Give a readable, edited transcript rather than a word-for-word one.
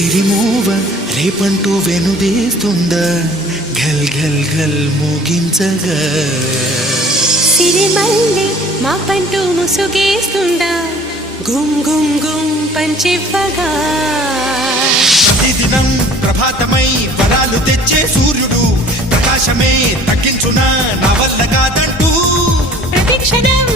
సిరిమూవ రేపంటూ వెనుదీస్తుందా ఘల్ ఘల్ ఘల్ మోగించగా సిరిమల్లె మా పంటూ ముసుగేస్తుందా గుమ్ గుమ్ గుమ్ పంచివ్వగా ప్రతిదినం ప్రభాతమై వరాలు తెచ్చే సూర్యుడు ప్రకాశమే తగ్గించునా నా వల్ల కాదంటూ ప్రతిక్షణం